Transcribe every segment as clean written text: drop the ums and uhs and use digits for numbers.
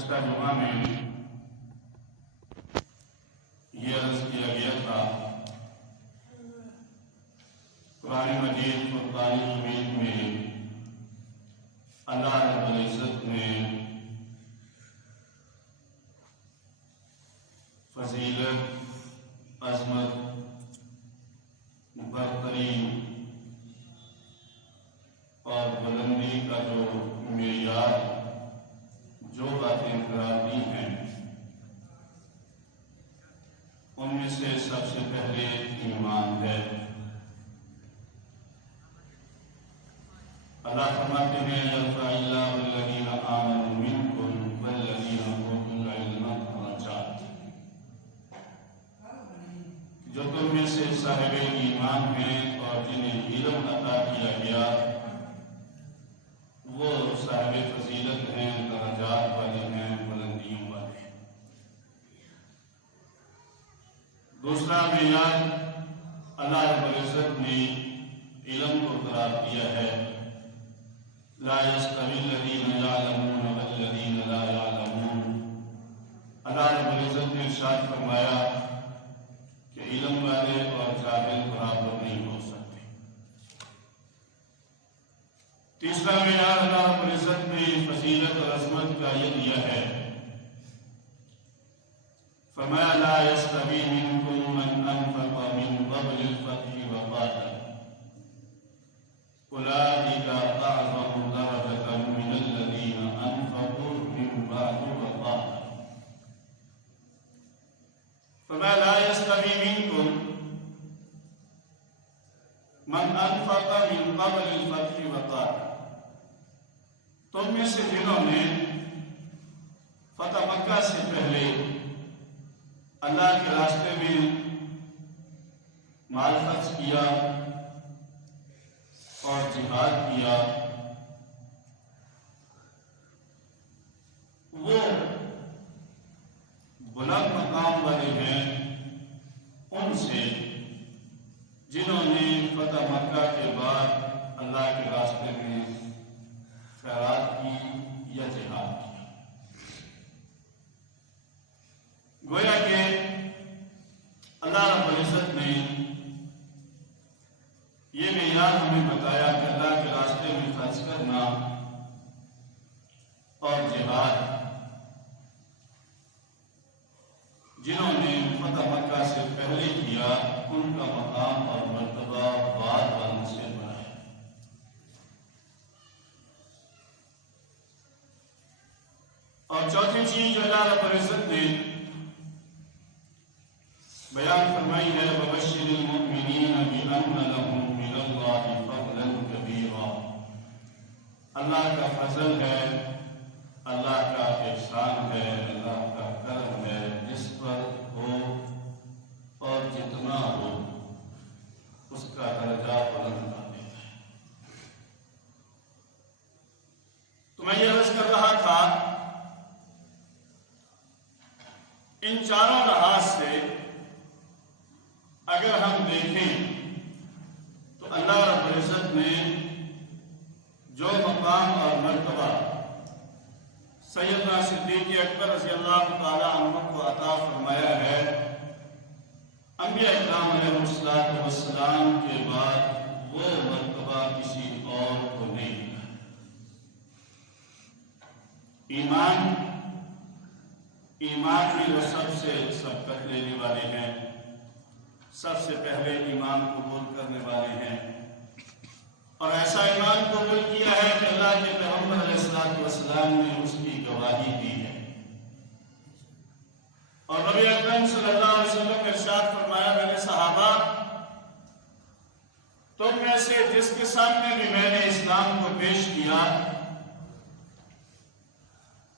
گزشتہ جمعہ میں یہ عرض کیا گیا تھا قرآن مجید فرقان حمید میں اللہ رب العزت نے فضیلت، عظمت، برتری اور بلندی کا جو معیار جو باتیں قرار دی ہیں ان میں سے سب سے پہلے ایمان ہے۔ اللہ فرماتے ہیں یرفع اللہ الذین آمنوا منکم والذین اوتوا العلم درجات، جو تم میں سے صاحب ایمان ہیں اور جنہیں علم عطا کیا گیا وہ صاحب فضیلت ہیں، درجات والے ہیں، بلندیوں والے ہیں۔ دوسرا معیار اللہ رب العزت نے علم کو قرار دیا ہے، لا يستوي الذین یعلمون والذین لا یعلمون۔ اللہ رب العزت نے ارشاد فرمایا کہ علم والے اور جاہل برابر نہیں ہو سکتے۔ تیسرا معیار اللہ رب العزت نے فضیلت اور عظمت کا یہ دیا ہے، فرمایا لا يستوي منکم من انفق من قبل الفتح وقاتل اولئک اعظم درجة من الذین انفقوا من بعد وقاتلوا۔ فرمایا لا يستوي منکم من انفق من قبل الفتح وقاتل، تم میں سے جنہوں نے فتح مکہ سے پہلے اللہ کے راستے میں مال خرچ کیا اور جہاد کیا، وہ بلند مقام والے ہیں ان سے جنہوں نے فتح مکہ کے بعد اللہ کے راستے میں خیرات کی یا جہاد کیا۔ گویا کہ اللہ رب العزت نے یہ معیار ہمیں بتایا کہ اللہ کے راستے میں خرچ کرنا اور جہاد، جنہوں نے فتح مکہ سے پہلے کیا ان کا مقام اور مرتبہ بعد والوں سے بڑا ہے۔ اور چوتھی چیز جو اللہ رب العزت نے بیان فرمائی ہے وَبَشِّرِ الْمُؤْمِنِينَ بِأَنَّ لَهُم مِّنَ اللَّهِ فَضْلًا كَبِيرًا۔ اللہ کا فضل ہے، اللہ کا احسان ہے، اللہ کا کرم ہے، جس پر ہو اور جتنا ہو اس کا درجہ بلند کر دیتا ہے۔ تو میں یہ عرض کر رہا تھا ان چاروں لحاظ سے اگر ہم دیکھیں تو اللہ رب العزت نے جو مقام اور مرتبہ سیدنا صدیق اکبر رضی اللہ تعالی عنہ کو عطا فرمایا ہے، انبیاء اکرام علیہ السلام کے بعد وہ مرتبہ کسی اور کو نہیں ملا۔ ایمان ہی وہ سب سے سبقت لینے والے ہیں، سب سے پہلے ایمان قبول کرنے والے ہیں، اور ایسا ایمان قبول کیا ہے کہ اللہ کے پیغمبر علیہ السلام نے اس کی گواہی دی ہے۔ اور نبی اکرم صلی اللہ علیہ وسلم نے ارشاد فرمایا میرے صحابہ تم میں سے جس کے سامنے بھی میں نے اسلام کو پیش کیا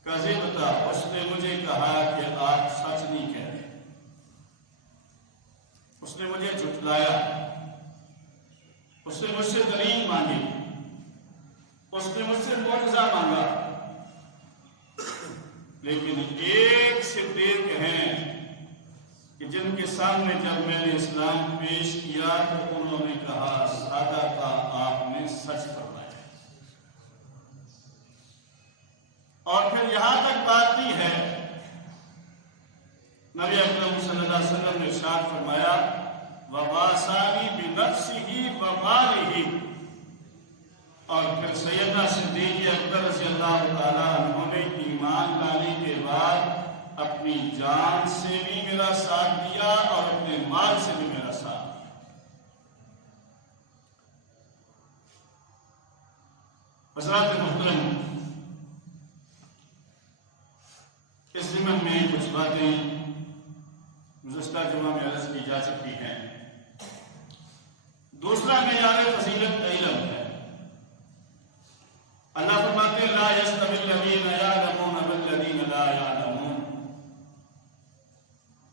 کذبتا، اس نے مجھے کہا کہ آپ سچ نہیں کہہ رہے، اس نے مجھے جھٹلایا، اس نے مجھ سے دلیل مانگی، اس نے مجھ سے معجزہ مانگا، لیکن ایک صدیق ہیں کہ جن کے سامنے جب میں نے اسلام پیش کیا تو انہوں نے کہا صادق آپ نے سچ فرمایا۔ اور پھر یہاں تک بات کی ہے نبی اکرم صلی اللہ علیہ وسلم نے ارشاد فرمایا وَوَاصَانِي بِنَفْسِهِ وَمَالِهِ، اور پھر سیدنا صدیق اکبر رضی اللہ تعالیٰ عنہ نے ایمان لانے کے بعد اپنی جان سے بھی میرا ساتھ دیا اور اپنے مال سے بھی میرا ساتھ دیا۔ حضرات محترم، اس ضمن میں کچھ باتیں گزشتہ جمعہ میں عرض کی جا سکتی ہیں۔ دوسرا معیار فضیلت علم ہے۔ اللہ فرماتے ہیں لا يستوي الذين يعلمون والذين لا يعلمون،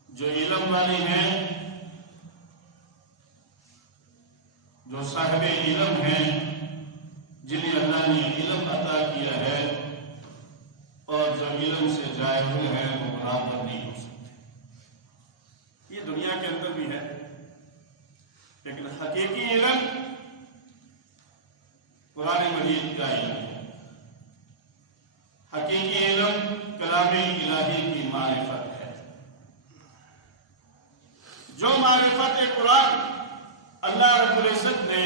جو علم والے ہیں، جو صاحب علم ہیں، جنہیں اللہ نے علم عطا کیا ہے، اور جو علم سے جائے ہوئے ہیں وہ برابر نہیں ہو سکتے۔ یہ دنیا کے اندر بھی ہے، لیکن حقیقی علم قرآن مجید کا علم ہے، حقیقی علم کلام الہی کی معرفت ہے۔ جو معرفت قرآن اللہ رب العزت نے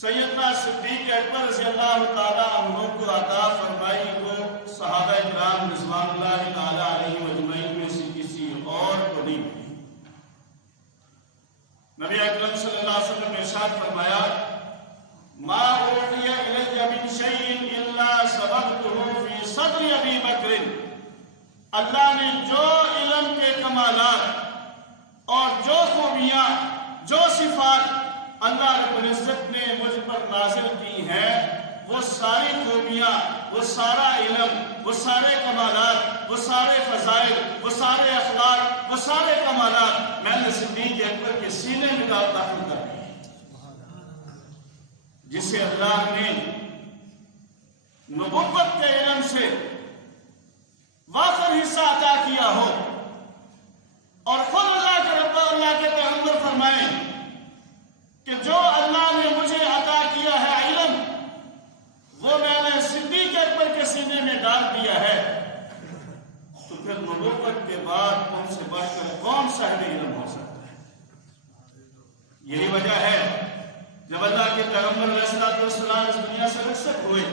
سیدنا صدیق اکبر رضی اللہ تعالیٰ عنہ کو عطا فرمائی، وہ صحابہ کرام رضوان اللہ تعالیٰ علیہ اجمعین میں سے کسی اور کو نہیں ملی۔ نبی اکرم صلی اللہ علیہ وسلم نے ارشاد فرمایا ما اوحی الی من شیء الا سبقته فی صدر ابی بکر، اللہ نے جو علم کے کمالات اور جو خوبیاں، جو صفات اللہ رب العزت نے مجھ پر نازل کی ہیں، وہ ساری خوبیاں، وہ سارا علم، وہ سارے کمالات، وہ سارے فضائل، وہ سارے اخلاق، وہ سارے کمالات میں نے صدیق اکبر کے سینے میں داخل کر دی، جسے اللہ نے نبوت کے علم سے وافر حصہ عطا کیا ہو، اور خود اللہ کے پیغمبر فرمائیں کہ جو اللہ نے مجھے عطا کیا ہے علم، وہ میں نے صدیق اکبر کے سینے میں ڈال دیا ہے، تو پھر نبوت کے بعد ان سے بڑھ کر کون صاحب علم ہو سکتا ہے؟ یہی وجہ ہے جب اللہ کے پیغمبر علیہ السلام اس دنیا سے رخصت ہوئے،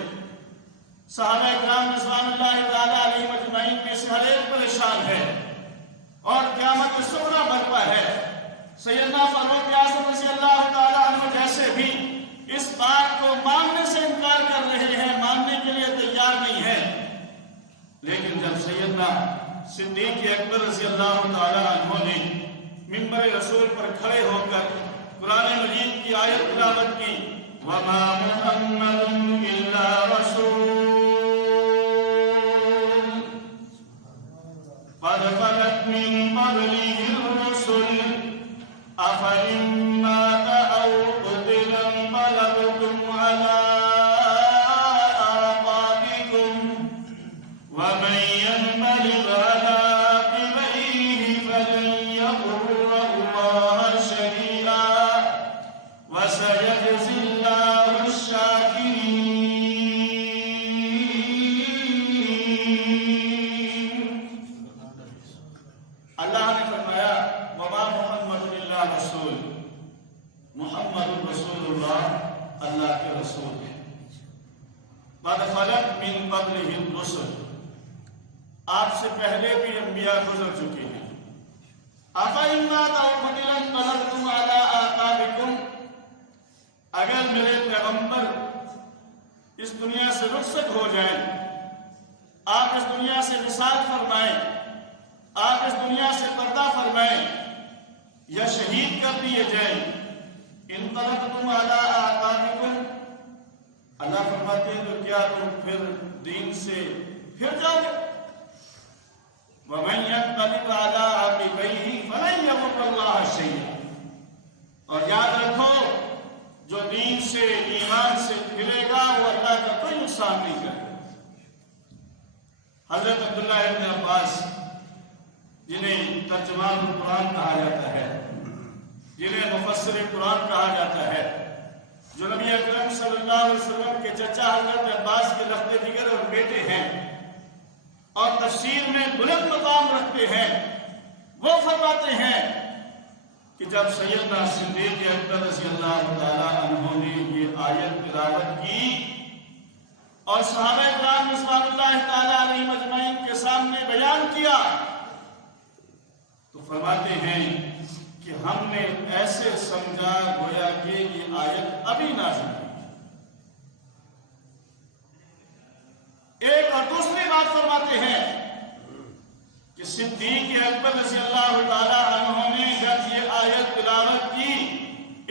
صحابہ کرام رضوان اللہ تعالیٰ علیہ مجمعین میں سے ہر ایک پریشان ہے، اور قیامت صغریٰ برپا ہے۔ سیدنا فاروق اعظم رضی اللہ تعالیٰ عنہ جیسے بھی اس بات کو ماننے سے انکار کر رہے ہیں، ماننے کے لیے تیار نہیں ہے، لیکن جب سیدنا صدیق اکبر رضی اللہ تعالیٰ عنہ نے منبر رسول پر کھڑے ہو کر قرآن مجید کی آیت تلاوت کی وَمَا مُحَمَّدٌ إِلَّا رَسُولٌ قَدْ خَلَتْ مِن قَبْلِهِ الرُّسُلُ أَفَإِن مَّاتَ أَوْ قُتِلَ انقَلَبْتُمْ عَلَىٰ أَعْقَابِكُمْ وَمَن يَنقَلِبْ عَلَىٰ عَقِبَيْهِ فَلَن يَضُرَّ اللَّهَ شَيْئًا وَسَيَجْزِي اللَّهُ الشَّاكِرِينَ۔ اللہ نے فرمایا وَمَا مُحَمَّدٌ إِلَّا رَسُولٌ، محمد رسول اللہ اللہ کے رسول ہیں۔ قَدْ خَلَتْ مِن قَبْلِهِ الرُّسُلُ، آپ سے پہلے بھی انبیاء گزر چکے ہیں۔ أَفَإِن مَّاتَ أَوْ قُتِلَ انقَلَبْتُمْ عَلَىٰ أَعْقَابِكُمْ، اگر میرے پیغمبر اس دنیا سے رخصت ہو جائیں، آپ اس دنیا سے وصال فرمائیں، آپ اس دنیا سے پردہ فرمائیں یا شہید کر دیے جائیں، انقلبتم علی اعقابکم، اللہ فرماتے ہیں تو کیا تم پھر دین سے پھر جاؤ گے؟ وَمَن يَنقَلِبْ عَلَىٰ عَقِبَيْهِ فَلَن يَضُرَّ اللَّهَ شَيْئًا، اور یاد رکھو جو دین سے ایمان سے پھرے گا وہ اللہ کا کوئی نقصان نہیں کرے گا۔ حضرت عبداللہ ابن عباس جنہیں ترجمان قرآن کہا جاتا ہے، جنہیں مفسر قرآن کہا جاتا ہے، جو نبی اکرم صلی اللہ علیہ وسلم کے چچا حضرت عباس کے لخت جگر اور بیٹے ہیں اور تفسیر میں بلند مقام رکھتے ہیں، وہ فرماتے ہیں کہ جب سیدنا صدیق اکبر رضی اللہ تعالیٰ عنہ نے یہ آیت تلاوت کی اور صحابہ کرام رضوان اللہ تعالیٰ علیہم اجمعین کے سامنے بیان کیا تو فرماتے ہیں کہ ہم نے ایسے سمجھا گویا کہ یہ آیت ابھی نازل ہوئی۔ ایک اور دوسری بات فرماتے ہیں کہ صدیق اکبر رضی اللہ تعالیٰ عنہ نے جب یہ آیت تلاوت کی،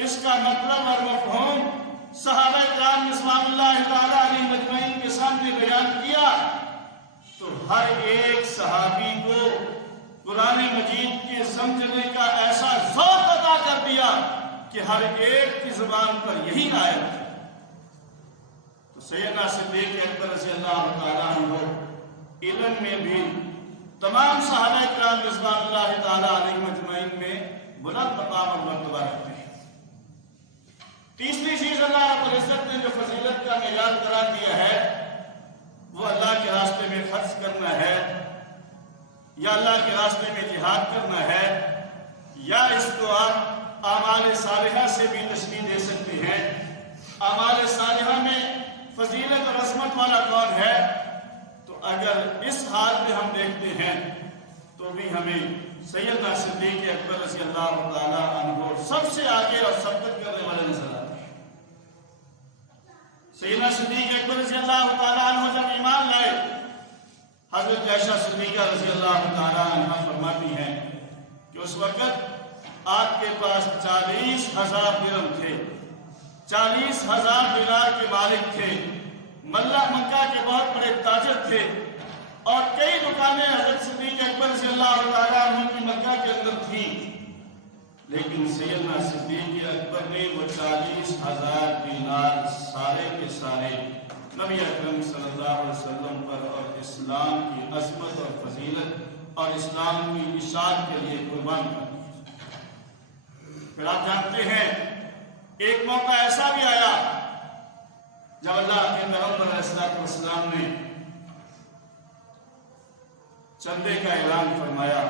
اس کا مطلب اور مفہوم صحابہ کرام رضوان اللہ تعالیٰ علیہم اجمعین کے سامنے بیان کیا تو ہر ایک صحابی کو قرآن مجید کے سمجھنے کا ایسا ذوق عطا کر دیا کہ ہر ایک کی زبان پر یہی آیت ہے۔ تو سیدنا صدیق اکبر رضی اللہ تعالیٰ عنہ علم میں بھی تمام صحابہ کرام رضوان اللہ تعالیٰ علیہم اجمعین میں بلند مقام اور مرتبہ رکھتے ہیں۔ تیسری چیز اللہ رب العزت نے جو فضیلت کا معیار قرار دیا ہے وہ اللہ کے راستے میں خرچ کرنا ہے، یا اللہ کے راستے میں جہاد کرنا ہے، یا اس کو آپ اعمال صالحہ سے بھی تشبیہ دے سکتے ہیں۔ اعمال صالحہ میں فضیلت اور عظمت والا کون ہے؟ تو اگر اس حال میں ہم دیکھتے ہیں تو بھی ہمیں سیدنا صدیق اکبر رضی اللہ تعالیٰ عنہ سب سے آگے اور سبقت کرنے والے نظر آتے ہیں۔ سیدنا صدیق اکبر رضی اللہ تعالیٰ عنہ جب ایمان لائے، حضرت عائشہ صدیقہ رضی اللہ تعالیٰ عنہ فرماتی ہیں کہ اس وقت آپ کے پاس 40,000 درہم تھے، 40,000 دینار کے مالک تھے، مکہ کے بہت بڑے تاجر تھے، اور کئی دکانیں حضرت صدیق اکبر رضی اللہ تعالیٰ عنہ کی مکہ کے اندر تھیں، لیکن سیدنا صدیق اکبر نے وہ 40,000 دینار سارے کے سارے نبی اکرم صلی اللہ علیہ وسلم پر اور اسلام کی عظمت اور فضیلت اور اسلام کی اشاعت کے لیے قربان کر دی۔ پھر آپ جانتے ہیں ایک موقع ایسا بھی آیا جب اللہ کے پیغمبر علیہ السلام نے چندے کا اعلان فرمایا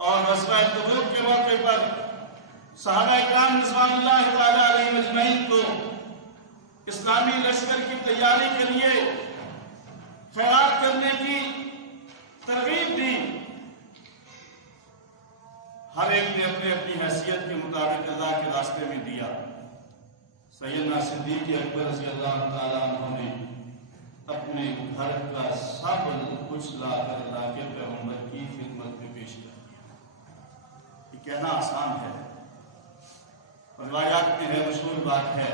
اور غزوہ تبوک کے موقع پر صحابہ کرام رضوان اللہ تعالیٰ علیہم اجمعین کو اسلامی لشکر کی تیاری کے لیے خیرات کرنے کی ترغیب دی۔ ہر ایک نے اپنے اپنی حیثیت کے مطابق اللہ کے راستے میں دیا۔ سیدنا صدیق اکبر رضی اللہ تعالیٰ عنہ نے اپنے گھر کا سب کچھ لا کر اللہ کے پیغمبر کی خدمت میں پیش کر۔ یہ کہنا آسان ہے، روایات میں ہے، مشہور بات ہے۔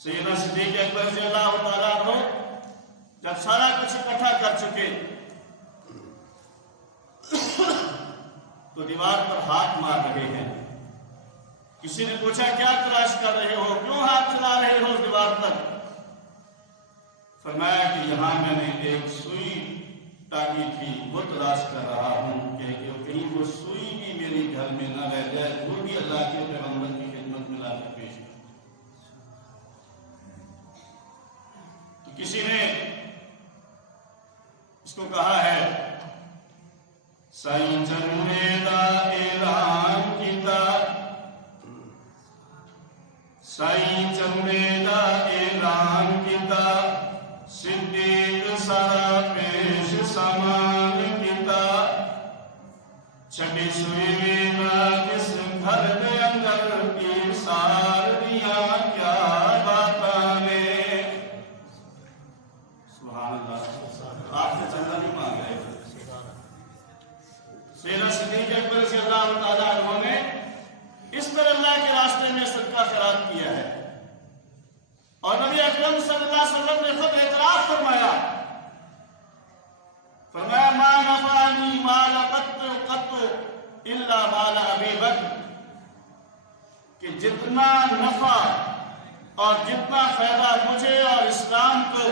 سیدنا صدیق اکبر رضی اللہ تعالیٰ عنہ جب سارا کچھ اکٹھا کر چکے تو دیوار پر ہاتھ مار رہے ہیں۔ کسی نے پوچھا کیا تلاش کر رہے ہو، کیوں ہاتھ چلا رہے ہو دیوار پر؟ فرمایا کہ یہاں میں نے ایک سوئی ٹانگی تھی، وہ تلاش کر رہا ہوں کہ کہیں وہ سوئی بھی میرے گھر میں نہ رہ جائے، وہ بھی اللہ کے پیغمبر کی خدمت میں لا کر پیش کر۔ تو کسی نے اس کو کہا ہے سائیں چندے دا اعلان کیتا، سائیں چندے دا اعلان کیتا، صدیق سارا پیش سامان کیتا، چھڑی سوئی وینا کس گھر دے اندر کی سار دیا کیا باتاں نے۔ سبحان اللہ، آپ سے چندہ نہیں مانگ رہے۔ سیدنا صدیق اکبر رضی اللہ تعالیٰ عنہ نے اس پر اللہ کے راستے میں صدقہ خیرات کیا ہے، اور نبی اکرم صلی اللہ علیہ وسلم نے خود اعتراف فرمایا ما نفعنی مال قط الا مال ابی بکر، کہ جتنا نفع اور جتنا فائدہ مجھے اور اسلام کو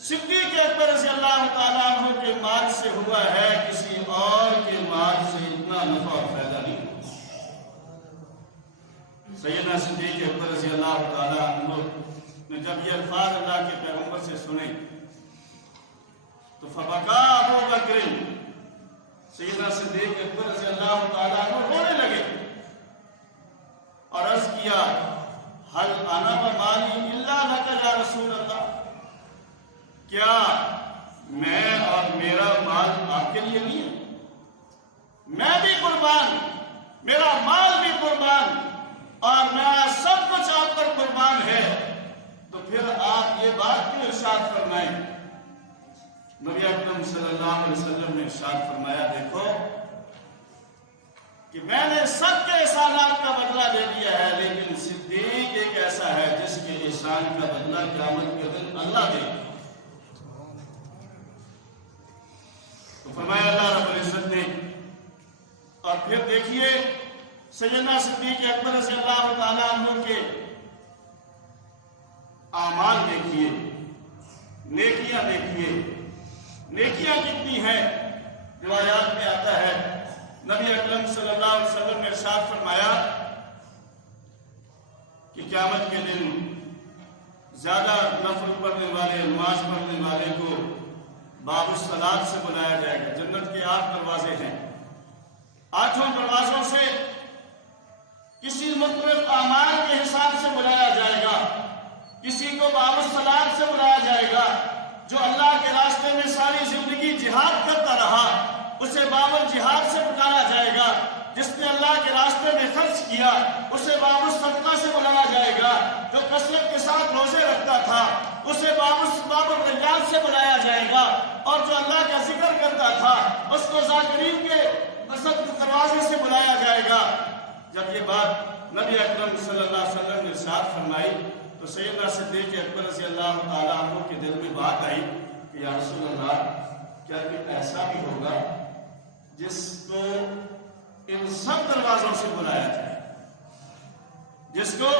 صدیق اکبر رضی اللہ تعالیٰ عنہ کے مال سے ہوا ہے، کسی اور کے مال سے اتنا نفع اور فائدہ نہیں۔ سیدنا صدیق اکبر رضی اللہ تعالیٰ عنہ نے جب یہ الفاظ اللہ کے پیغمبر سے سنے تو فبکا ابو بکر، سیدنا صدیق اکبر رضی اللہ تعالیٰ عنہ رونے لگے اور عرض کیا حل انا و مالی الا لک یا رسول اللہ، کیا میں اور میرا مال آپ کے لیے نہیں ہے؟ میں بھی قربان، میرا مال بھی قربان، اور میرا سب کچھ آپ پر قربان ہے، تو پھر آپ یہ بات کیوں ارشاد فرمائیں؟ نبی اکرم صلی اللہ علیہ وسلم نے ارشاد فرمایا دیکھو کہ میں نے سب کے احسانات کا بدلہ دے دیا ہے، لیکن صدیق ایک ایسا ہے جس کے احسان کا بدلہ قیامت کے دن اللہ دے گا۔ تو فرمایا اللہ رب العزت نے، اور پھر دیکھیے سیدنا صدیق اکبر رضی اللہ تعالیٰ عنہ کے اعمال دیکھیے، نیکیاں دیکھیے، نیکیاں کتنی ہیں۔ روایات میں آتا ہے نبی اکرم صلی اللہ علیہ وسلم نے ارشاد فرمایا کہ قیامت کے دن زیادہ نفل پڑھنے والے، نماز پڑھنے والے کو باب الصلاۃ سے بلایا جائے گا۔ جنت کے 8 دروازے ہیں، 8 دروازوں سے کسی مختلف اعمال کے حساب سے بلایا جائے گا۔ کسی کو باب الصلاۃ سے بلایا جائے گا، جو اللہ کے راستے میں ساری زندگی جہاد کرتا رہا، اسے باب الجہاد سے پکارا جائے گا۔ جس نے اللہ کے راستے میں خرچ کیا، اسے باب الصدقہ سے بلایا جائے گا۔ جو کثرت کے ساتھ روزے رکھتا تھا، اسے باب الریان سے بلایا جائے گا۔ اور جو اللہ کا ذکر کرتا تھا، اس کو ذاکرین کے دروازے سے بلایا جائے گا۔ جب یہ بات نبی اکرم صلی اللہ علیہ وسلم نے ارشاد فرمائی تو سیدنا صدیق اکبر رضی اللہ تعالیٰ عنہ کے دل میں بات آئی کہ یا رسول اللہ، کیا کوئی ایسا بھی ہوگا جس کو ان سب دروازوں سے بلایا جائے، جس کو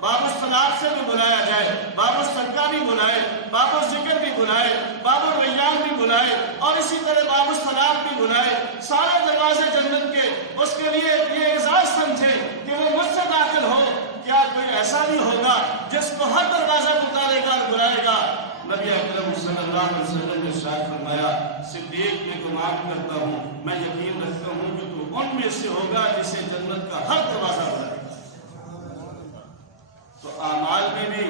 باب الصلاۃ سے بھی بلایا جائے، باب الصدقہ بھی بلائے، باب الذکر بھی بلائے، باب الریان بھی بلائے، اور اسی طرح باب الصلاۃ بھی بلائے، سارے دروازے جنت کے اس کے لیے یہ اعزاز سمجھے کہ وہ مجھ سے داخل ہو؟ کیا کوئی ایسا بھی ہوگا جس کو ہر دروازہ پکارے گا اور بلائے گا؟ نبی اکرم صلی اللہ علیہ وسلم نے ارشاد فرمایا صدیق میں گمان کرتا ہوں، میں یقین رکھتا ہوں کہ تو ان میں سے ہوگا جسے جنت کا ہر دروازہ بلائے گا۔ تو اعمال میں بھی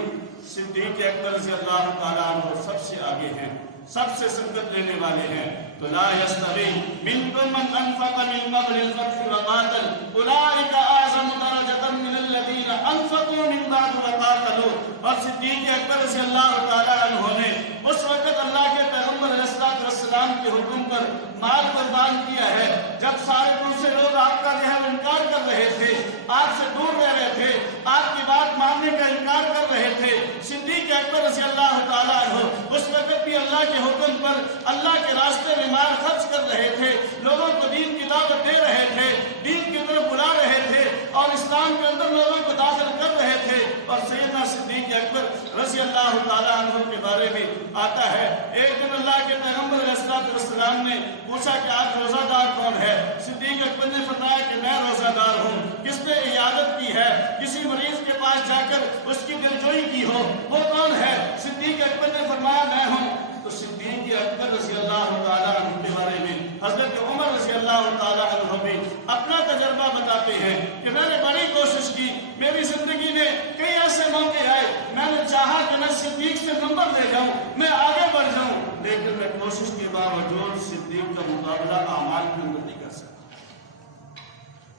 صدیق اکبر رضی اللہ تعالیٰ عنہ سب سے آگے ہیں، سب سے سبقت لینے والے ہیں۔ تو لا یستوی منکم من انفق من قبل الفتح وقاتل اولئک اعظم درجۃ من الذین انفقوا من بعد وقاتلوا۔ اور صدیق اکبر رضی اللہ تعالیٰ عنہ نے اس وقت اللہ کے پیغمبر علیہ السلام کے حکم پر مال قربان کیا ہے جب سارے دوسرے لوگ آپ کا جو ہے انکار کر رہے تھے، آپ سے دور رہ رہے تھے، آپ کی بات ماننے کا انکار کر رہے تھے۔ صدیق اکبر رضی اللہ تعالیٰ عنہ اس وقت بھی اللہ کے حکم پر اللہ کے راستے میں مال خرچ کر رہے تھے، لوگوں کو دین کی دعوت دے رہے تھے، دین کی طرف بلا رہے تھے، اور اسلام کے اندر لوگوں کو داخل کر رہے تھے۔ اور سیدنا صدیق اکبر رضی اللہ تعالیٰ عنہ کے بارے میں آتا ہے ایک دن اللہ کے پیغمبر علیہ السلام نے پوچھا کہ آپ روزہ دار کون ہے؟ صدیق اکبر نے فرمایا کہ میں روزہ دار ہوں۔ کس نے عیادت کی ہے؟ کسی مریض کے پاس جا کر اس کی دلجوئی کی ہو، وہ کون ہے؟ صدیق اکبر نے فرمایا میں ہوں۔ تو صدیق اکبر رضی اللہ تعالیٰ عنہ کے بارے میں حضرت عمر رضی اللہ تعالیٰ عنہ بھی اپنا تجربہ بتاتے ہیں کہ میں نے بڑی کوشش کی، میری زندگی میں کئی ایسے موقع آئے، میں نے چاہا کہ میں صدیق سے نمبر لے جاؤں، میں آگے بڑھ جاؤں، لیکن میں کوشش کے باوجود صدیق کا مقابلہ اعمال کے اندر نہیں کر سکتا۔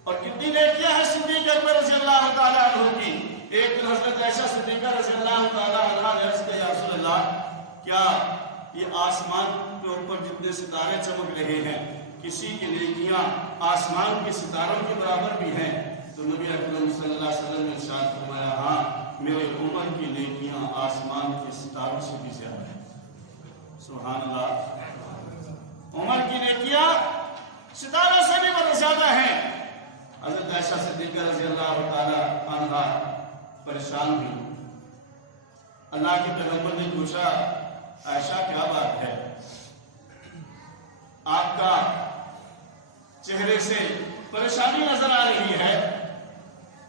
اور کتنی نیکیاں ہیں صدیق اکبر رضی اللہ تعالیٰ عنہ کی۔ ایک دن حضرت عائشہ صدیقہ رضی اللہ تعالیٰ عنہ نے عرض کیا یا رسول اللہ، کیا یہ آسمان کے اوپر جتنے ستارے چمک رہے ہیں، کسی کی نیکیاں آسمان کے ستاروں کے برابر بھی ہیں؟ تو نبی اکرم صلی اللہ علیہ وسلم نے ارشاد فرمایا ہاں، میرے عمر کی نیکیاں آسمان کے ستاروں سے بھی زیادہ ہیں۔ سبحان اللہ، عمر کی نیکیاں ستاروں سے بھی بہت زیادہ ہیں۔ حضرت عائشہ صدیقہ رضی اللہ تعالی عنہا پریشان ہوئی۔ اللہ کے پیغمبر نے پوچھا عائشہ کیا بات ہے؟ آپ کا چہرے سے پریشانی نظر آ رہی ہے۔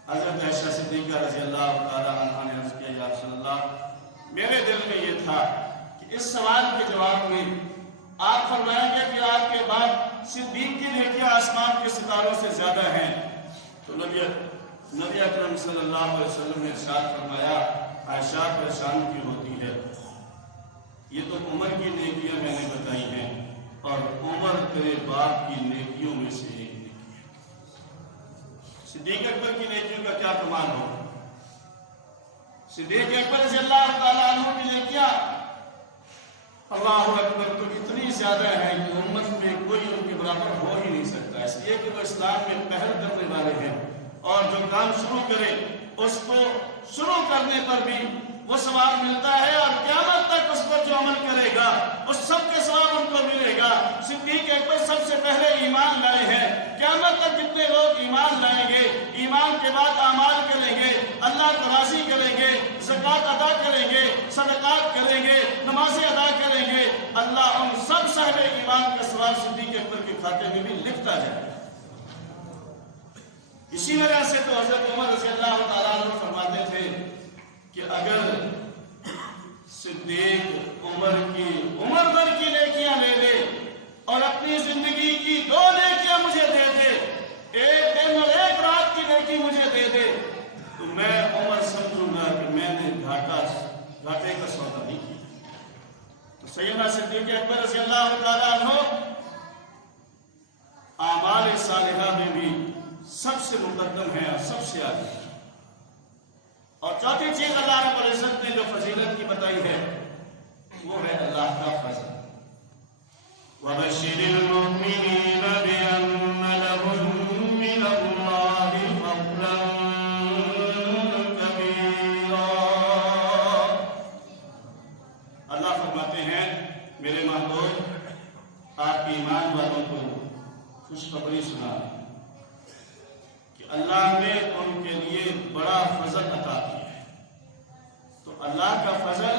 حضرت عائشہ صدیقہ رضی اللہ تعالیٰ عنہ نے عرض کیا یا رسول اللہ میرے دل میں یہ تھا کہ اس سوال کے جواب میں آپ فرمائیں گے کہ آپ کے بعد صدیق کی نیکیاں آسمان کے ستاروں سے زیادہ ہیں، تو نبی اکرم صلی اللہ علیہ وسلم نے ارشاد فرمایا عائشہ پریشان کیوں ہوتی ہے، یہ تو عمر کی نیکیاں میں نے بتائی ہیں اور عمر تیرے باپ کی نیکیوں میں سے ایک نیکی ہے۔ صدیق اکبر کی نیکیوں کا کیا کمال ہوگا؟ صدیق اکبر رضی اللہ تعالیٰ عنہ کی نیکیاں اللہ اکبر تو اتنی زیادہ ہے کہ امت میں کوئی ان کے برابر ہو ہی نہیں سکتا، اس لیے کہ وہ اسلام میں پہل کرنے والے ہیں اور جو کام شروع کرے اس کو شروع کرنے پر بھی وہ ثواب ملتا ہے اور قیامت تک اس پر جو عمل کرے گا اس سب کے ثواب ان کو ملے گا۔ صدیق اکبر سب سے پہلے ایمان لائے ہیں، قیامت تک جتنے لوگ ایمان لائیں گے، ایمان کے بعد اعمال کریں گے، اللہ کو راضی کریں گے، زکوٰۃ ادا کریں گے، صدقات کریں گے، نمازیں ادا کریں گے، اللہ ان سب صاحب ایمان کا ثواب صدیق اکبر کے کھاتے میں بھی لکھتا جائے۔ اسی وجہ سے تو حضرت عمر رضی اللہ تعالیٰ عنہ فرماتے تھے کہ اگر صدیق عمر بھر کی نیکیاں لے لے اور اپنی زندگی کی 2 نیکیاں مجھے دے دے، ایک دن اور ایک رات کی نیکی مجھے دے دے، تو میں عمر سمجھوں گا کہ میں نے گھاٹے کا سودا نہیں کیا۔ تو سیدنا صدیق اکبر رضی اللہ تعالیٰ عنہ اعمال صالحہ میں بھی سب سے مقدم ہے اور سب سے آگے ہے۔ اور چوتھی چیز اللہ رب العزت نے جو فضیلت کی بتائی ہے وہ ہے اللہ کا فضل۔ وَبَشِّرِ الْمُؤْمِنِينَ بِأَنَّ لَهُم مِّنَ اللَّهِ فَضْلًا كَبِيرًا۔ اللہ فرماتے ہیں میرے محبوب آپ کی ایمان والوں کو خوشخبری سنا کہ اللہ نے ان کے لیے بڑا فضل عطا کیا ہے۔ تو اللہ کا فضل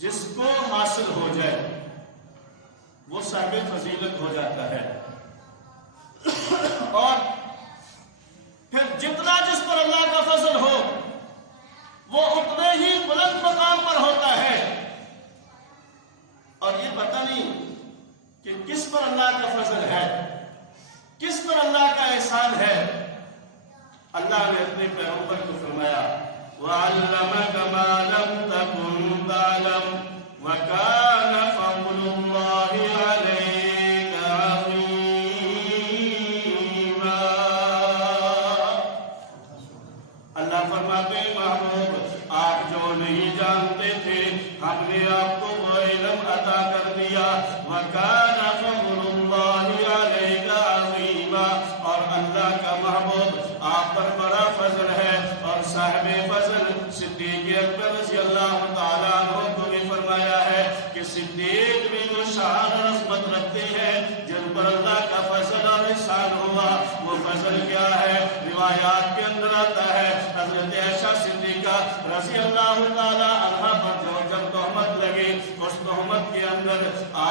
جس کو حاصل ہو جائے وہ صاحب فضیلت ہو جاتا ہے، اور پھر جتنا جس پر اللہ کا فضل ہو وہ اتنے ہی بلند مقام پر ہوتا ہے۔ اور یہ پتہ نہیں کہ کس پر اللہ کا فضل ہے، کس پر اللہ کا احسان ہے۔ اللہ نے اپنے پیغمبر کو فرمایا وَعَلَّمَكَ مَا لَمْ تَكُنْ تَعْلَمْ وَكَانَ فَضْلُ اللَّهِ عَلَيْكَ عَظِيمًا۔ اللہ فرماتے ہیں محبوب آپ جو نہیں جانتے تھے ہم نے آپ کو وہ علم عطا کر دیا، وَكَانَ فَضْلُ اللَّهِ عَلَيْكَ عَظِيمًا، اور اللہ کا محبوب آپ پر بڑا فضل ہے۔ اور صاحب فضل صدیق اکبر رضی اللہ تعالیٰ عنہ کو بھی فرمایا ہے کہ صدیق بھی جو شان اور عظمت رکھتے ہیں جن پر اللہ کا فضل اور احسان ہوا، وہ فضل کیا ہے؟ روایات کے اندر آتا ہے حضرت عائشہ صدیقہ رضی اللہ تعالیٰ عنہ پر جب تہمت لگی، اس تہمت کے اندر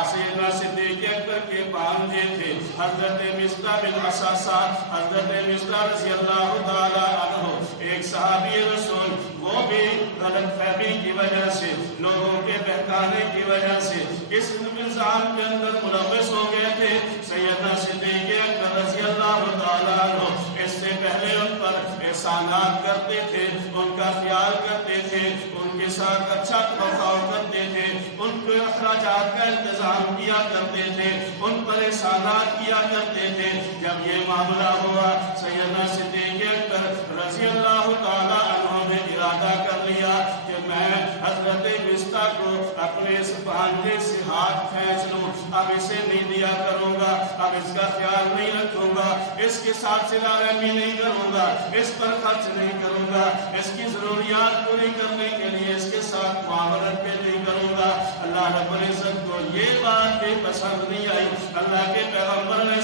سیدنا صدیق اکبر کے بھانجے تھے حضرت مصطح بن اساسہ، حضرت مصطح رضی اللہ تعالیٰ عنہ ایک صحابی رسول، وہ بھی غلط فہمی کی وجہ سے، لوگوں کے بہکانے کی وجہ سے اس نظام کے اندر ملوث ہو گئے تھے۔ سیدنا صدیق اکبر رضی اللہ تعالیٰ عنہ اس سے پہلے ان پر احسانات کرتے تھے، ان کا خیال کرتے تھے، ان کے ساتھ اچھا برتاؤ کرتے تھے، ان کے اخراجات کا انتظام کیا کرتے تھے، ان پر احسانات کیا کرتے تھے۔ جب یہ معاملہ ہوا سیدنا صدیق اکبر رضی اللہ تعالیٰ عنہ نے ارادہ کر لیا کہ میں حضرت مصطح کو اپنے اس بھانجے سے ہاتھ کھینچ لوں، اب اسے نہیں دیا کروں گا، اب اس کا خیال نہیں رکھوں گا، اس کے ساتھ صلہ رحمی نہیں کروں گا، اس پر خرچ نہیں کروں گا، اس کی ضروریات پوری کرنے کے لیے اس کے ساتھ معاونت پہ نہیں کروں گا۔ اللہ رب العزت کو یہ بات بھی پسند نہیں آئی۔ اللہ کے پیغمبر علیہ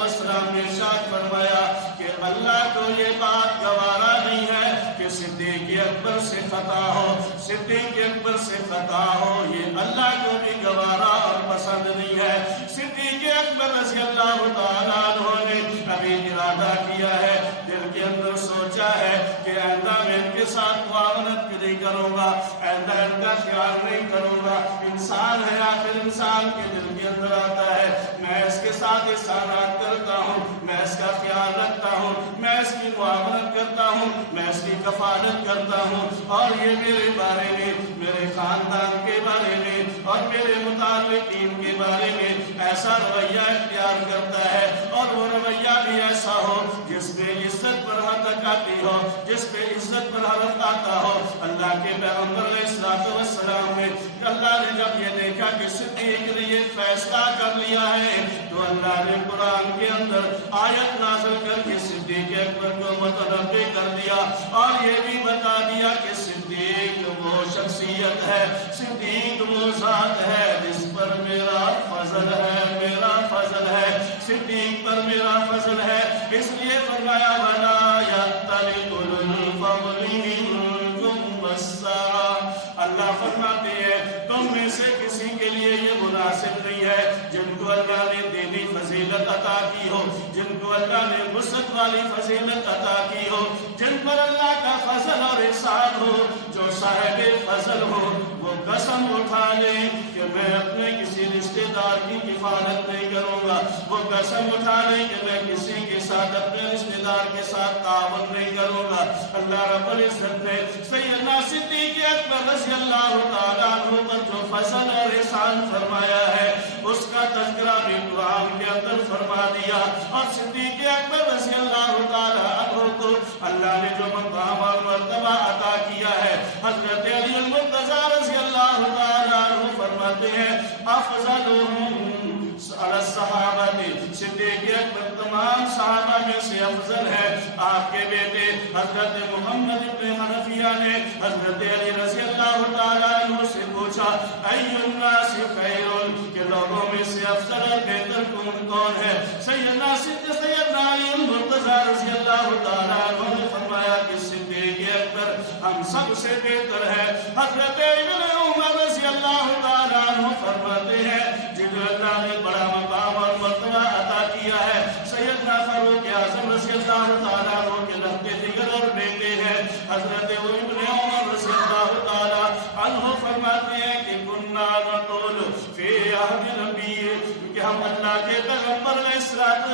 السلام نے ارشاد فرمایا کہ اللہ کو یہ بات گوارا نہیں ہے کہ صدیق اکبر سے خطا ہو، صدیق اکبر سے خطا ہو، یہ اللہ کو بھی گوارا اور پسند نہیں ہے۔ صدیق اکبر رضی اللہ تعالیٰ عنہ نے ابھی ارادہ کیا ہے، دل کے اندر کے ساتھ معاونت نہیں کروں گا، آئندہ ان کا خیال نہیں کروں گا۔ انسان ہے، آخر انسان کے دل کے اندر آتا ہے، میں اس کے ساتھ احسانات کرتا ہوں، میں اس کا خیال رکھتا ہوں، میں اس کی معاونت کرتا ہوں، میں اس کی کفالت کرتا ہوں، اور یہ میرے بارے میں، میرے خاندان کے بارے میں اور میرے متعلقین کے بارے میں ایسا رویہ اختیار کرتا ہے، اور وہ رویہ بھی ایسا ہو جس پہ عزت پر حد آتی ہو، جس پہ عزت پر حد آتا ہو۔ اللہ کے پیغمبر علیہ السلام نے، اللہ نے جب یہ دیکھا کہ صدیق نے یہ فیصلہ کر لیا ہے تو اللہ نے قرآن کے اندر آیت نازل کر کے صدیق اکبر کو متنبع کر دیا، اور یہ بھی بتا دیا کہ صدیق وہ شخصیت ہے، صدیق وہ ذات ہے جس پر میرا فضل ہے، میرا فضل ہے، صدیق پر میرا فضل ہے۔ اس لیے فرمایا وَلَا يَأْتَلِ أُولُو الْفَضْلِ مِنكُمْ وَالسَّعَةِ، اللہ فرماتے ہیں تم میں سے کسی کے لیے یہ مناسب نہیں ہے جن کو اللہ نے دینی فضیلت عطا کی ہو، جن کو اللہ نے وسعت والی فضیلت عطا کی ہو، جن پر اللہ کا فضل اور احسان ہو، جو صاحب فضل ہو وہ قسم اٹھا لے کہ میں اپنے کسی رشتہ دار کی کفالت نہیں کروں گا، وہ قسم اٹھا لے کہ میں کسی کے ساتھ، اپنے رشتہ دار کے ساتھ تعاون نہیں کروں گا۔ اللہ رب العزت نے سیدنا صدیق اکبر رضی اللہ تعالیٰ عنہ پر جو فضل اور احسان فرمایا ہے اس کا تذکرہ بھی قرآن کے اندر فرما دیا، اور صدیق اکبر رضی اللہ تعالیٰ عنہ کو اللہ نے جو مقام اور مرتبہ عطا کیا ہے، حضرت علی المرتضیٰ رضی اللہ تعالیٰ عنہ فرماتے ہیں افضلهم علی الصحابہ، صدیق اکبر تمام صحابہ میں سے افضل ہے۔ آپ کے بیٹے حضرت محمد ابن حنفیہ نے حضرت علی رضی اللہ تعالیٰ عنہ سے پوچھا ای الناس خیر، کہ لوگوں میں سے افضل اور بہتر کون ہے؟ سیدنا علی المرتضیٰ رضی اللہ تعالیٰ عنہ نے فرمایا کہ صدیق اکبر ہم سب سے بہتر ہے۔ حضرت ابن عمر رضی اللہ تعالیٰ عنہ فرماتے ہیں جنہیں اللہ نے بڑا مقام اور مرتبہ عطا کیا ہے، سیدنا فاروق اعظم رضی اللہ تعالیٰ عنہ کے لخت جگر اور بیٹے ہیں حضرت ابن عمر رضی اللہ تعالیٰ عنہ فرماتے ہیں کہ کننا نقول فی عہد نبی، کہ ہم اللہ کے پیغمبر علیہ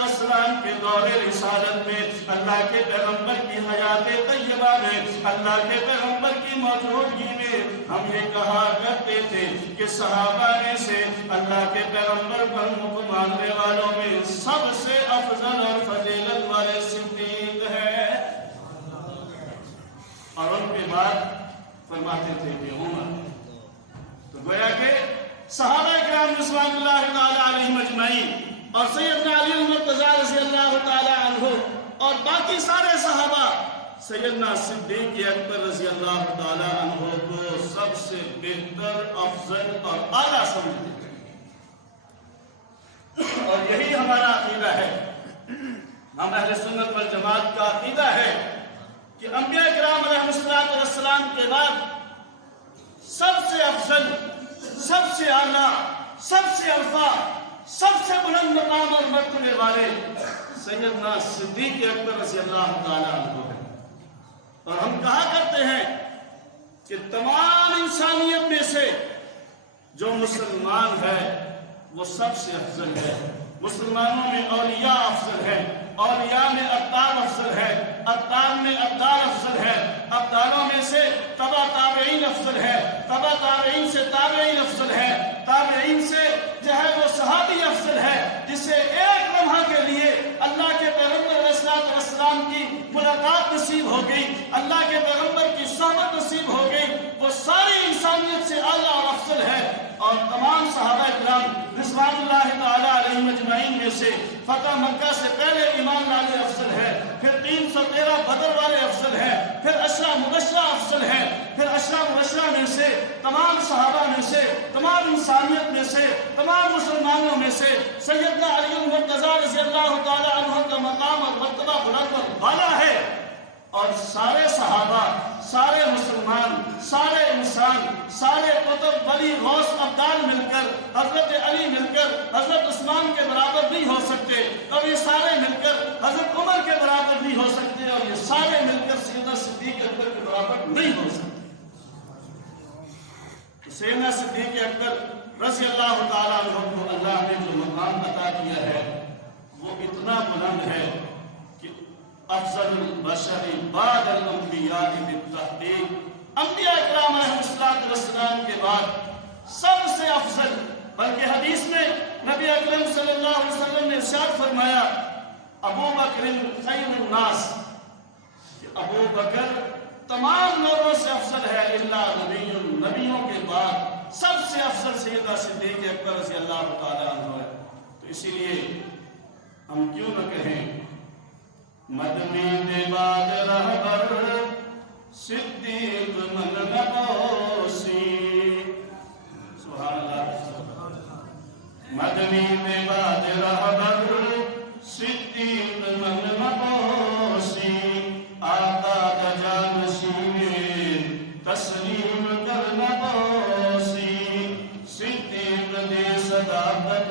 السلام کے دور رسالت میں، اللہ کے پیغمبر کی حیات طیبہ میں، اللہ کے پیغمبر کی موجودگی میں ہم یہ کہا کرتے تھے کہ صحابہ میں سے اللہ کے پیغمبر پر ماننے والوں میں سب سے افضل اور فضیلت والے صدیق ہیں، اور ان کے بعد فرماتے تھے کہ عمر۔ تو گویا کہ صحابہ کرام رضوان اللہ تعالی علیہم اجمعین اور سیدنا علی المرتضیٰ رضی اللہ تعالی عنہ اور باقی سارے صحابہ سیدنا صدیق اکبر رضی اللہ تعالی عنہ کو سب سے بہتر، افضل اور اعلیٰ سمجھتے ہیں، اور یہی ہمارا عقیدہ ہے۔ ہم اہل سنت والجماعت کا عقیدہ ہے کہ انبیاء کرام علیہ السلام کے بعد سب سے افضل، سب سے اعلیٰ، سب سے عرفہ، سب سے بلند مقام اور مرتبے والے سیدنا صدیق اکبر رضی اللہ تعالیٰ عنہ ہے، اور ہم کہا کرتے ہیں کہ تمام انسانیت میں سے جو مسلمان ہے وہ سب سے افضل ہے۔ مسلمانوں میں اولیاء افضل ہے، اولیاء میں ابدال افضل ہے، ابدال میں ابدال افضل ہے، ابدالوں میں سے تبع تابعین افضل ہے، تبع تابعین سے تابعین افضل ہے، تابعین سے جو ہے وہ صحابی افضل ہے، جسے ایک لمحہ کے لیے اللہ کے پیغمبر علیہ السلام کی ملاقات نصیب ہو گئی، اللہ کے پیغمبر کی صحبت نصیب ہو گئی، وہ ساری انسانیت سے اعلیٰ اور افضل ہے۔ اور تمام صحابہ کرام رضوان اللہ تعالیٰ علیہم اجمعین میں سے فتح مکہ سے پہلے ایمان والے افضل ہے، پھر 313 بدر والے افضل ہے، پھر عشرہ مبشرہ افضل ہے، پھر عشرہ مبشرہ میں سے تمام صحابہ میں سے، تمام انسانیت میں سے، تمام مسلمانوں میں سے سیدنا علی المرتضیٰ رضی اللہ تعالیٰ عنہ کا مقام اور مرتبہ بلند اور بالا ہے۔ اور سارے صحابہ، سارے مسلمان، سارے انسان، سارے قطب ولی غوث ابدال مل کر، حضرت علی مل کر حضرت عثمان کے برابر نہیں ہو سکتے، اور یہ سارے مل کر حضرت عمر کے برابر نہیں ہو سکتے، اور یہ سارے مل کر سیدنا صدیق اکبر کے برابر نہیں ہو سکتے۔ سیدنا صدیق اکبر رضی اللہ تعالیٰ عنہ کو اللہ نے جو مقام عطا کیا ہے وہ اتنا بلند ہے کہ افضل البشر بعد الانبیاء بالتحقیق، انبیاء اکرام علیہ السلام کے بعد سب سے افضل، بلکہ حدیث میں نبی اکرم صلی اللہ علیہ وسلم نے ارشاد فرمایا ابو بکر خیر الناس، کہ ابو بکر تمام لوگوں سے افضل ہے، الا نبی، نبیوں کے بعد سب سے افضل سیدنا صدیق اکبر رضی اللہ تعالیٰ عنہ ہے۔ تو اسی لیے ہم کیوں نہ کہیں مدنی دے بعد رہبر صدیق من نبوسی، سبحان اللہ، مدنی دے بعد رہبر صدیق من نبوسی، آقا دا جانشین تسلیم کر نبوسی، صدیق دے صداقت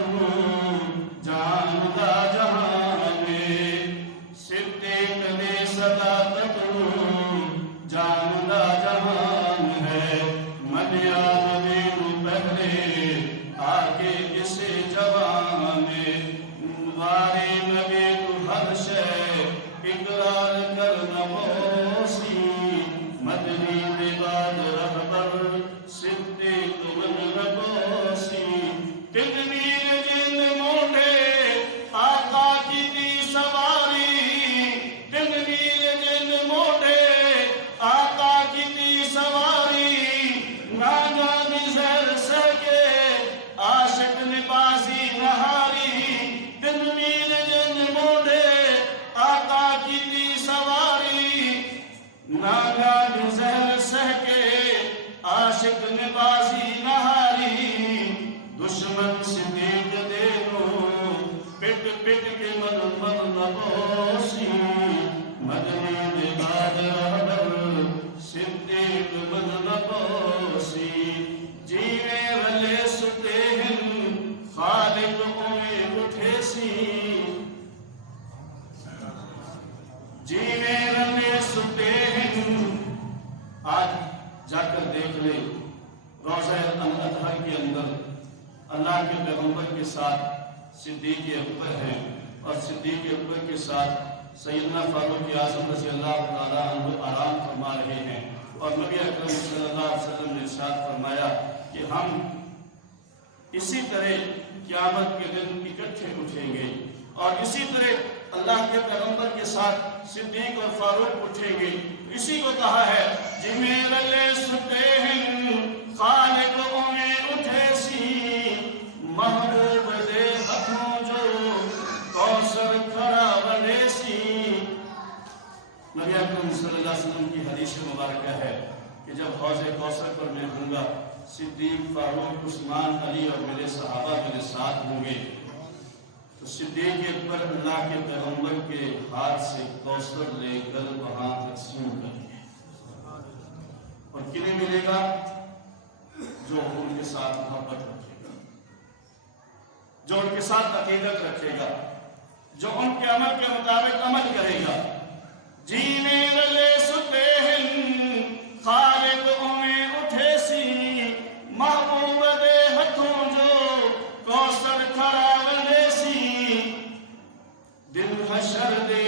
جان دا جہان میں، صدیق دے صداقت جان دا جہان ہے، من یاد میں پہلے آگے اسے جوان میں، وارے نبی تو ہر شے اقرار کر نبوسی، مدنی دے بعد رہبر صدیق من نبوسی، تدبیر جن موڑے آقا کی دی سواری، تدبیر جن موڑے آقا کی دی سواری، ناگا نظر سکے عاشق نے بازی نہاری، تدبیر جن موڑے آقا کی دی سواری، ناگا نظر سکے عاشق نے بازی نہاری، دشمن صدیق دینو پٹ پٹ کے من من نبوسی، مدنی دے بعد رہبر صدیق من نبوسی، جیوے رلے ستے ہیں خالق اوے اٹھے سی، جیوے رلے ستے ہیں۔ آج جا کر دیکھ لیں روضہ الاطہر کے اندر اللہ کے پیغمبر کے ساتھ صدیق اکبر ہیں، اور صدیق اکبر کے ساتھ سیدنا فاروق اعظم رضی اللہ تعالیٰ عنہ آرام فرما رہے ہیں، اور نبی اکرم صلی اللہ علیہ وسلم نے ارشاد فرمایا کہ ہم اسی طرح قیامت کے دن اکٹھے اٹھیں گے، اور اسی طرح اللہ کے پیغمبر کے ساتھ صدیق اور فاروق اٹھیں گے۔ اسی کو کہا ہے جمیں رلے ستے ہیں خالق اوے اٹھے سی، محبوب دے ہتھوں جو کوثر کھڑا بڑے سی۔ نبی اکرم صلی اللہ علیہ وسلم کی حدیث مبارکہ ہے کہ جب حوض کوثر پر میں ہوں گا، صدیق، فاروق، عثمان، علی اور میرے صحابہ میرے ساتھ ہوں گے، تو صدیق اکبر اللہ کے پیغمبر کے ہاتھ سے کوثر لے کر وہاں تقسیم کریں گے، اور کنہیں ملے گا؟ جو ان کے ساتھ محبت رکھے گا، جو ان کے ساتھ عقیدت رکھے گا، جو ان کے عمل کے مطابق عمل کرے گا۔ جینے رلے ستے ہیں خالق اوے اٹھے سی، محبوب دے ہتھوں جو کوثر کھڑا بنے سی، دل حشر دے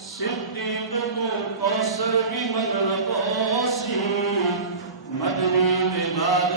صدیق کو کوثر بھی من نبوسی، مدنی دے بعد